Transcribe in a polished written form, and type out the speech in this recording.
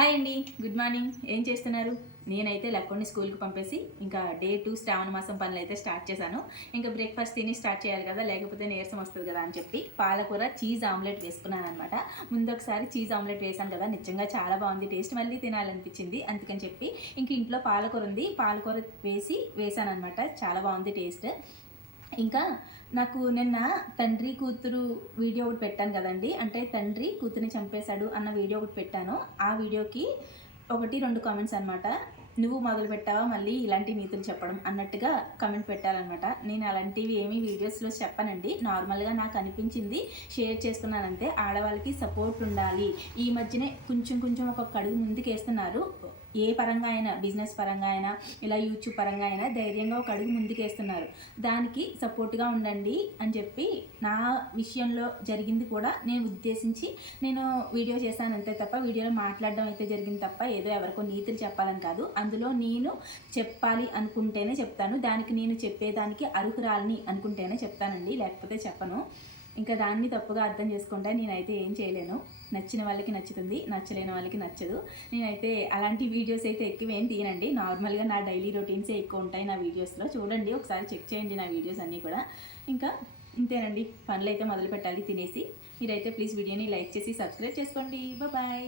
Hi అండి, good morning. ఏం చేస్తున్నారు? నేనైతే లక్కోని స్కూల్కి పంపేసి ఇంకా డే 2 శ్రావణ మాసం పనులు అయితే స్టార్ట్ చేశాను. ఇంకా బ్రేక్ఫాస్ట్ తిని స్టార్ట్ చేయాలి కదా, లేకపోతే నీరసం వస్తుంది కదా అని చెప్పి పాలకూర చీజ్ ఆమ్లెట్ వేసుకున్నాను అనమాట. ముందు ఒకసారి చీజ్ ఆమ్లెట్ వేసాను కదా, నిజంగా చాలా బాగుంది టేస్ట్, మళ్ళీ తినాలనిపించింది. అందుకని చెప్పి ఇంక ఇంట్లో పాలకూర ఉంది, పాలకూర వేసాను అనమాట. చాలా బాగుంది టేస్ట్. ఇంకా నాకు నిన్న తండ్రి కూతురు వీడియో ఒకటి పెట్టాను కదండి, అంటే తండ్రి కూతురిని చంపేశాడు అన్న వీడియో ఒకటి పెట్టాను. ఆ వీడియోకి 1-2 కామెంట్స్ అనమాట. నువ్వు మొదలు పెట్టావా మళ్ళీ ఇలాంటి నీతులు చెప్పడం అన్నట్టుగా కమెంట్ పెట్టాలన్నమాట. నేను అలాంటివి ఏమీ వీడియోస్లో చెప్పనండి, నార్మల్గా నాకు అనిపించింది షేర్ చేసుకున్నానంతే. ఆడవాళ్ళకి సపోర్ట్ ఉండాలి. ఈ మధ్యనే కొంచెం ఒక అడుగు ముందుకు వేస్తున్నారు. ఏ పరంగా అయినా, బిజినెస్ పరంగా అయినా, ఇలా యూట్యూబ్ పరంగా అయినా ధైర్యంగా ఒక అడుగు ముందుకేస్తున్నారు. దానికి సపోర్ట్గా ఉండండి అని చెప్పి నా విషయంలో జరిగింది కూడా నేను ఉద్దేశించి నేను వీడియో చేశాను అంతే తప్ప, వీడియోలో మాట్లాడడం అయితే జరిగింది తప్ప ఏదో ఎవరికో నీతులు చెప్పాలని కాదు. అందులో నేను చెప్పాలి అనుకుంటేనే చెప్తాను, దానికి నేను చెప్పేదానికి అర్హురాలిని అనుకుంటేనే చెప్తానండి, లేకపోతే చెప్పను. ఇంకా దాన్ని తప్పుగా అర్థం చేసుకుంటే నేనైతే ఏం చేయలేను. నచ్చిన వాళ్ళకి నచ్చుతుంది, నచ్చలేని వాళ్ళకి నచ్చదు. నేనైతే అలాంటి వీడియోస్ అయితే ఎక్కువ ఏం తీయనండి, నార్మల్గా నా డైలీ రొటీన్సే ఎక్కువ ఉంటాయి నా వీడియోస్లో. చూడండి, ఒకసారి చెక్ చేయండి నా వీడియోస్ అన్నీ కూడా. ఇంకా ఇంతేనండి, పనులు అయితే మొదలు పెట్టాలి తినేసి. మీరైతే ప్లీజ్ వీడియోని లైక్ చేసి సబ్స్క్రైబ్ చేసుకోండి. బాయ్.